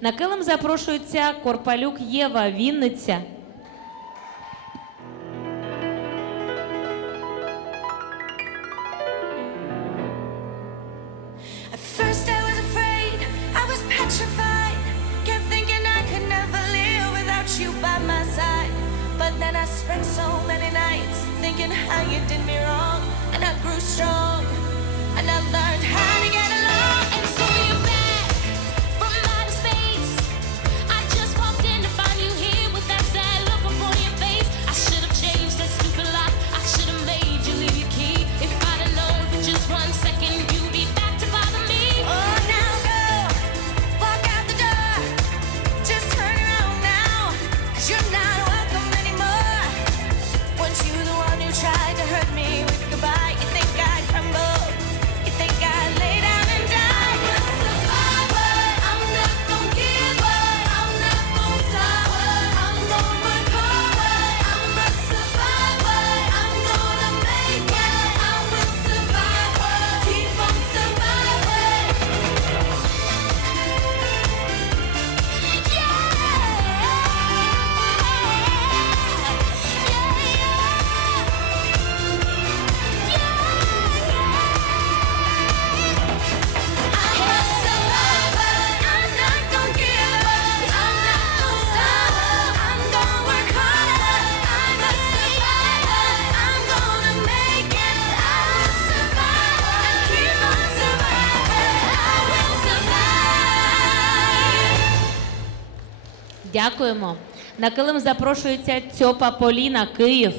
На килим запрошується Корпалюк Єва, Вінниця. spent so Дякуємо. На килим запрошується Цьопа Поліна, Київ.